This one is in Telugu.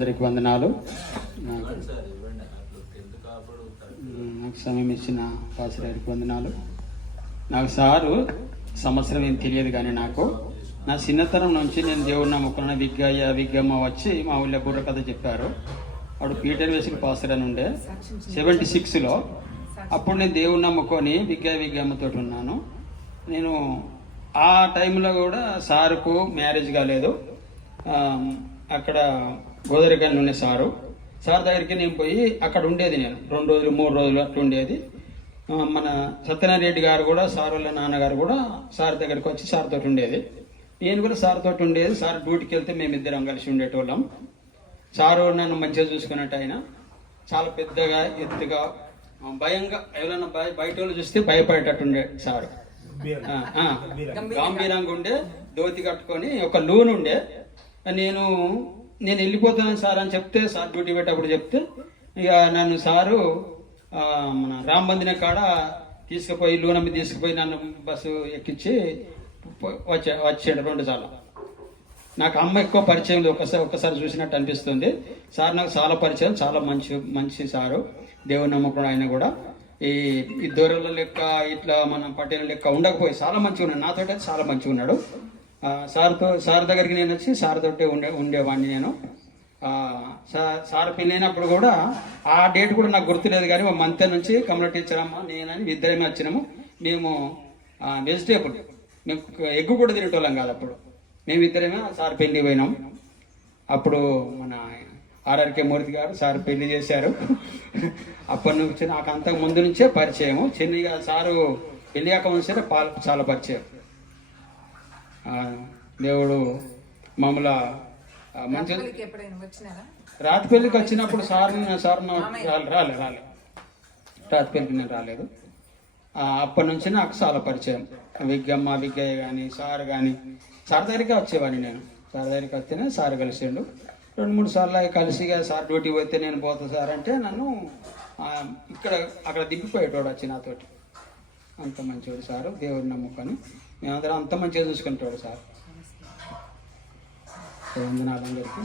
అందరికి వందనాలు. నాకు సమయం ఇచ్చిన పాస్టర్ గారికి వందనాలు. నాకు సారు సంవత్సరం ఏం తెలియదు, కానీ నాకు నా చిన్నతనం నుంచి నేను దేవుడు నమ్ముకున్న విగ్గమ్మ వచ్చి మా ఊళ్ళో బుర్ర కథ చెప్పారు. అప్పుడు పీటర్ వేసిన పాస్టర్ అని ఉండే 76లో. అప్పుడు నేను దేవుడు నమ్ముకొని విగ్గమ్మతో ఉన్నాను. నేను ఆ టైంలో కూడా సారుకు మ్యారేజ్ కాలేదు. అక్కడ గోదరికల్ ఉండే సార్ దగ్గరికి నేను పోయి అక్కడ ఉండేది. నేను 2 రోజులు 3 రోజులు అట్లా ఉండేది. మన సత్యనారాయణ రెడ్డి గారు కూడా సార్ వాళ్ళ నాన్నగారు కూడా సార్ దగ్గరికి వచ్చి సార్ తోటి ఉండేది. నేను కూడా సార్ తోటి ఉండేది. సార్ డ్యూటీకి వెళ్తే మేమిద్దరం కలిసి ఉండేటోళ్ళం. సారు నన్ను మంచిగా చూసుకున్నట్టు ఆయన చాలా పెద్దగా ఎత్తుగా భయంగా ఎవరైనా బయట వాళ్ళు చూస్తే భయపడేటట్టు ఉండే సారు. గాంభీరంగా ఉండే, ధోతి కట్టుకొని ఒక లూన్ ఉండే. నేను వెళ్ళిపోతున్నాను సార్ అని చెప్తే, సార్ డ్యూటీ పెట్టేటప్పుడు చెప్తే ఇక నన్ను సారు మన రాంబందిన కాడ తీసుకుపోయి లూనమ్మి తీసుకుపోయి నన్ను బస్సు ఎక్కించి వచ్చాడు 2 సార్లు. నాకు అమ్మ ఎక్కువ పరిచయం ఒక్కసారి చూసినట్టు అనిపిస్తుంది. సార్ నాకు చాలా పరిచయం, చాలా మంచి సారు. దేవుని నమ్మకం. ఆయన కూడా ఈ దూరాల లెక్క ఇట్లా మన పట్టేల లెక్క ఉండకపోయి చాలా మంచిగా ఉన్నాడు. నాతో అయితే చాలా మంచిగా ఉన్నాడు. సార్ దగ్గరికి నేను వచ్చి సార్ తోటే ఉండేవాడిని నేను. సార్ పెళ్ళైనప్పుడు కూడా ఆ డేట్ కూడా నాకు గుర్తులేదు, కానీ మా మంత్ నుంచి కమల టీచర్ అమ్మ నేనని ఇద్దరేమే వచ్చినాము. మేము వెజిటేబుల్, మేము ఎగ్గు కూడా తినేటోళ్ళం కాదు. అప్పుడు మేము ఇద్దరేమే సార్ పెళ్ళి పోయినాం. అప్పుడు మన ఆర్ఆర్కే మూర్తి గారు సార్ పెళ్లి చేశారు. అప్పటి నుంచి నాకు అంతకు ముందు నుంచే పరిచయము. చిన్నగా సారు పెళ్ళి కాక ముందు చాలా పరిచయం. దేవుడు మమ్మల్ని మంచి రాతి పెళ్లికి వచ్చినప్పుడు సార్ రాలే రాతి పెళ్లికి నేను రాలేదు. అప్పటి నుంచి నాకు చాలా పరిచయం. విగ్గయ్య కానీ సార్ కానీ సార్ దగ్గరికి వచ్చేవాడిని. నేను సార్ దగ్గరికి వస్తేనే సార్ కలిసిండు. 2-3 సార్లు కలిసి సార్ డ్యూటీ పోతే నేను పోతా సార్ అంటే నన్ను అక్కడ దింపిపోయేటోడు వచ్చి నాతోటి. అంత మంచివాడు సారు. దేవుడిని నమ్ముకొని మేమందరం అంత మంచిగా చూసుకుంటాడు సార్. వందనాలు అందరికీ.